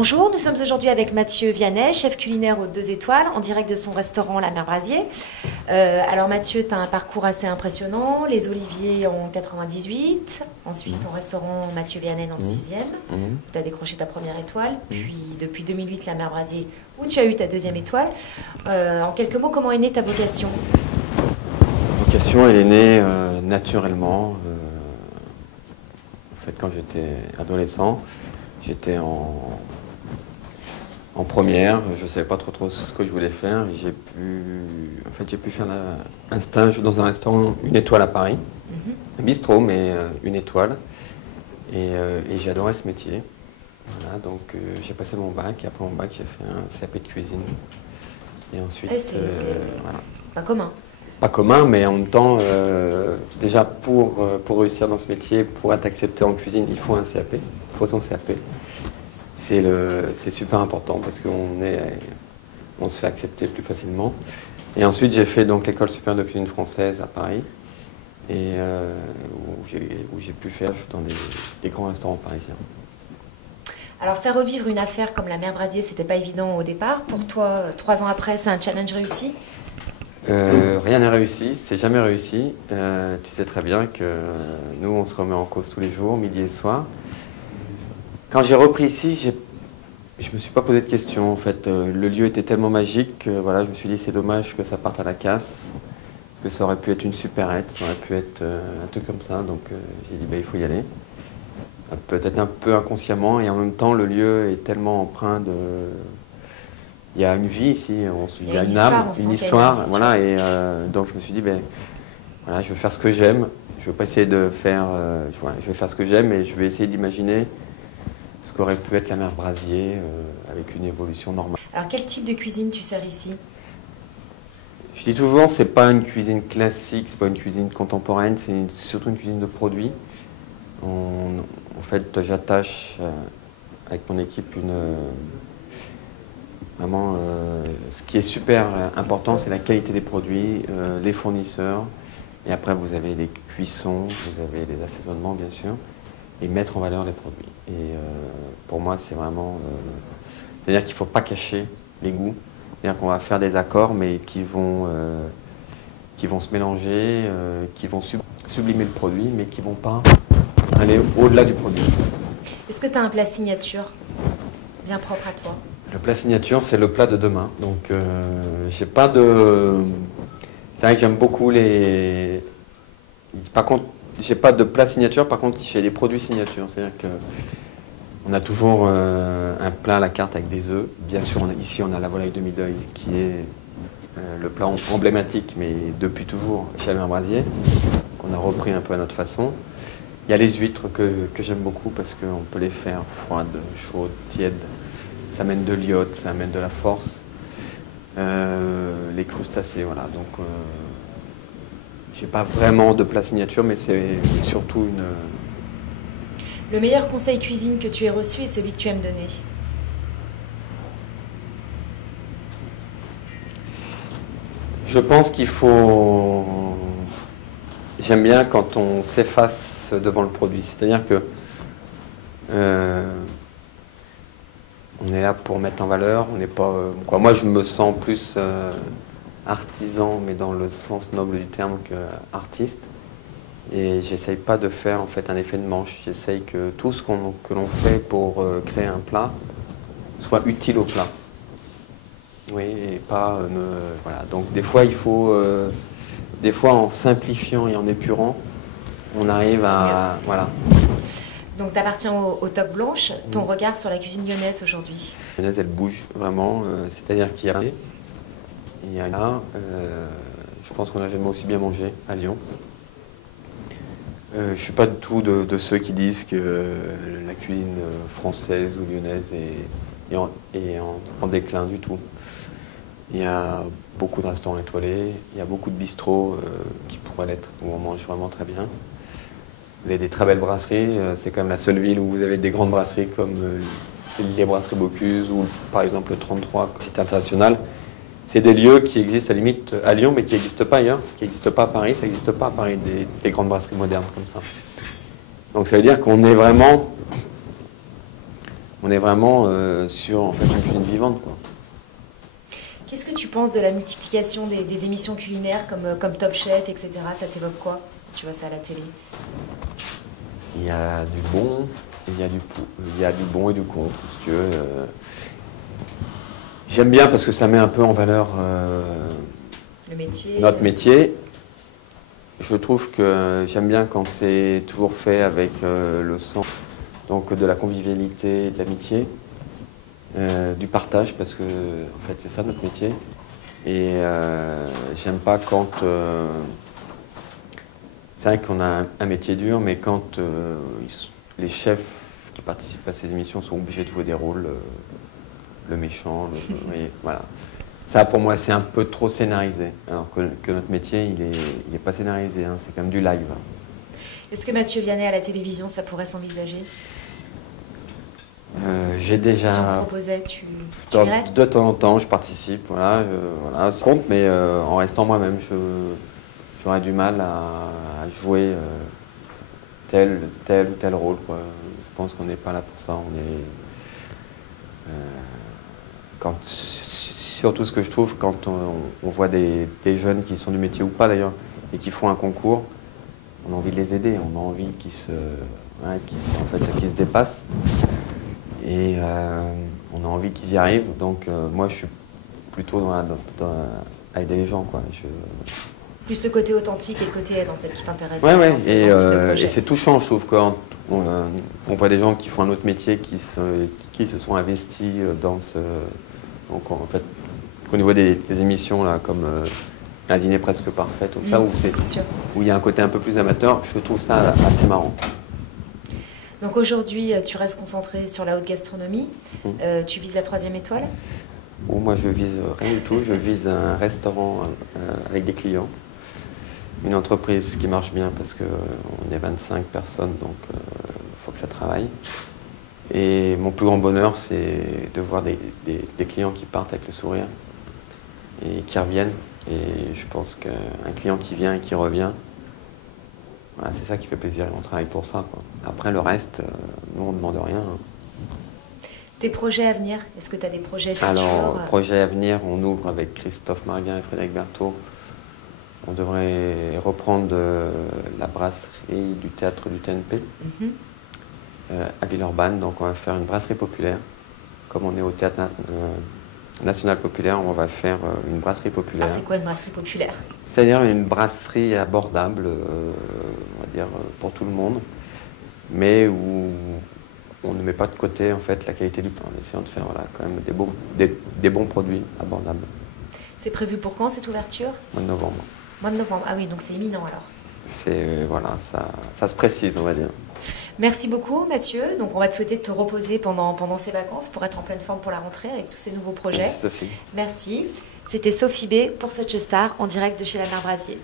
Bonjour, nous sommes aujourd'hui avec Mathieu Vianney, chef culinaire aux 2 étoiles, en direct de son restaurant La Mer Brasier. Alors Mathieu, tu as un parcours assez impressionnant, les Oliviers en 98, ensuite ton restaurant Mathieu Vianney dans le 6e, où tu as décroché ta première étoile, puis depuis 2008 La Mer Brasier, où tu as eu ta 2e étoile. En quelques mots, comment est née ta vocation? La vocation, elle est née naturellement. En fait, quand j'étais adolescent, j'étais en première, je ne savais pas trop ce que je voulais faire. J'ai pu faire un stage dans un restaurant, une étoile à Paris, un bistrot, mais une étoile. Et j'ai adoré ce métier. Voilà, donc j'ai passé mon bac, et après mon bac, j'ai fait un CAP de cuisine. Et ensuite, voilà. Pas commun. Pas commun, mais en même temps, déjà pour réussir dans ce métier, pour être accepté en cuisine, il faut un CAP, il faut son CAP. C'est super important parce qu'on se fait accepter plus facilement. Et ensuite, j'ai fait donc l'école supérieure de cuisine française à Paris, et où j'ai pu faire dans des grands restaurants parisiens. Alors faire revivre une affaire comme La Mer Brasier, c'était pas évident au départ. Pour toi, 3 ans après, c'est un challenge réussi? Rien n'est réussi, c'est jamais réussi. Tu sais très bien que nous, on se remet en cause tous les jours, midi et soir. Quand j'ai repris ici, je ne me suis pas posé de questions. En fait, le lieu était tellement magique que voilà, je me suis dit c'est dommage que ça parte à la casse, parce que ça aurait pu être une supérette, ça aurait pu être un truc comme ça. Donc j'ai dit il faut y aller. Peut-être un peu inconsciemment, et en même temps le lieu est tellement empreint de... Il y a une vie ici, il y a une âme, une histoire, voilà, et donc je me suis dit voilà, je vais faire ce que j'aime. Je vais pas essayer de faire, je vais faire ce que j'aime, et je vais essayer d'imaginer ce qu'aurait pu être La Mer Brasier avec une évolution normale. Alors quel type de cuisine tu sers ici? Je dis toujours, c'est pas une cuisine classique, c'est pas une cuisine contemporaine, c'est surtout une cuisine de produits. En fait, j'attache avec mon équipe vraiment, ce qui est super important, c'est la qualité des produits, les fournisseurs, et après vous avez les cuissons, vous avez les assaisonnements bien sûr, et mettre en valeur les produits. Et pour moi, c'est vraiment... c'est-à-dire qu'il ne faut pas cacher les goûts. C'est-à-dire qu'on va faire des accords, mais qui vont se mélanger, qui vont sublimer le produit, mais qui ne vont pas aller au-delà du produit. Est-ce que tu as un plat signature bien propre à toi? Le plat signature, c'est le plat de demain. Donc, j'ai pas de... C'est vrai que j'aime beaucoup les... Par contre, j'ai pas de plat signature, par contre, j'ai des produits signature. C'est-à-dire que on a toujours un plat à la carte avec des œufs. Bien sûr, ici, on a la volaille de Mideuil, qui est le plat emblématique, mais depuis toujours, chez La Mer Brasier, qu'on a repris un peu à notre façon. Il y a les huîtres que j'aime beaucoup, parce qu'on peut les faire froides, chaudes, tièdes. Ça amène de l'iode, ça amène de la force. Les crustacés, voilà. Donc, j'ai pas vraiment de plat signature, mais c'est surtout une... Le meilleur conseil cuisine que tu aies reçu est celui que tu aimes donner? Je pense qu'il faut... J'aime bien quand on s'efface devant le produit. C'est-à-dire que on est là pour mettre en valeur. On n'est pas... Moi, je me sens plus artisan, mais dans le sens noble du terme, que artiste. Et j'essaye pas de faire en fait un effet de manche. J'essaye que tout ce que l'on fait pour créer un plat soit utile au plat. Oui, et pas... voilà. Donc des fois, il faut... des fois, en simplifiant et en épurant, on arrive à... Voilà. Donc tu appartiens au Toque Blanche. Ton regard sur la cuisine lyonnaise aujourd'hui? La lyonnaise, elle bouge vraiment. C'est-à-dire qu'il y a là... je pense qu'on n'a jamais aussi bien mangé à Lyon. Je ne suis pas du tout de ceux qui disent que la cuisine française ou lyonnaise est en déclin du tout. Il y a beaucoup de restaurants étoilés, il y a beaucoup de bistrots qui pourraient l'être, où on mange vraiment très bien. Vous avez des très belles brasseries, c'est quand même la seule ville où vous avez des grandes brasseries comme les brasseries Bocuse ou par exemple le 33, site international. C'est des lieux qui existent à la limite à Lyon, mais qui n'existent pas ailleurs, qui n'existent pas à Paris. Ça n'existe pas à Paris, des grandes brasseries modernes comme ça. Donc ça veut dire qu'on est vraiment on est vraiment sur en fait, une cuisine vivante, quoi. Qu'est-ce que tu penses de la multiplication des émissions culinaires comme Top Chef, etc. Ça t'évoque quoi? Tu vois ça à la télé? Il y a du bon, et il y a du bon et du con, si tu veux. J'aime bien parce que ça met un peu en valeur Le métier. notre métier. Je trouve que j'aime bien quand c'est toujours fait avec le sens donc de la convivialité, de l'amitié, du partage, parce que en fait c'est ça notre métier. Et j'aime pas quand c'est vrai qu'on a un métier dur, mais quand les chefs qui participent à ces émissions sont obligés de jouer des rôles, le méchant, et voilà. Ça, pour moi, c'est un peu trop scénarisé. Alors que notre métier, il est pas scénarisé, hein, c'est quand même du live. Est-ce que Mathieu Vianney à la télévision, ça pourrait s'envisager? J'ai déjà... Si on te proposait, tu irais? De temps en temps, je participe, voilà, voilà, ça compte, mais en restant moi-même, j'aurais du mal à jouer tel ou tel rôle, quoi. Je pense qu'on n'est pas là pour ça. On est... surtout ce que je trouve quand on voit des jeunes qui sont du métier ou pas d'ailleurs et qui font un concours, on a envie de les aider, on a envie qu'ils se dépassent et on a envie qu'ils y arrivent. Donc moi je suis plutôt à aider les gens, quoi. Plus le côté authentique et le côté aide en fait qui t'intéresse. Ouais, et c'est touchant, je trouve, quand on voit des gens qui font un autre métier, qui se sont investis dans ce... Donc en fait, au niveau des émissions là, comme Un dîner presque parfait, tout ça, où il y a un côté un peu plus amateur, je trouve ça assez marrant. Donc aujourd'hui, tu restes concentré sur la haute gastronomie. Tu vises la 3e étoile? Bon, moi je vise rien du tout, je vise un restaurant avec des clients. Une entreprise qui marche bien parce qu'on est 25 personnes, donc il faut que ça travaille. Et mon plus grand bonheur, c'est de voir des clients qui partent avec le sourire et qui reviennent. Et je pense qu'un client qui vient et qui revient, voilà, c'est ça qui fait plaisir et on travaille pour ça, quoi. Après le reste, nous on ne demande rien. Tes projets à venir, est-ce que tu as des projets futurs? Alors, projets à venir, on ouvre avec Christophe Marguin et Frédéric Berthaud. On devrait reprendre la brasserie du théâtre du TNP à Villeurbanne. Donc on va faire une brasserie populaire. Comme on est au théâtre national populaire, on va faire une brasserie populaire. Ah, c'est quoi une brasserie populaire? C'est-à-dire une brasserie abordable, on va dire, pour tout le monde, mais où on ne met pas de côté en fait la qualité du pain, en essayant de faire voilà, quand même des bons produits abordables. C'est prévu pour quand cette ouverture? Mois de novembre. Mois de novembre, ah oui, donc c'est imminent alors. C'est voilà, ça se précise, on va dire. Merci beaucoup Mathieu. Donc on va te souhaiter de te reposer pendant ces vacances pour être en pleine forme pour la rentrée avec tous ces nouveaux projets. Merci Sophie. Merci. C'était Sophie B pour Such a Star en direct de chez La Mer Brasier.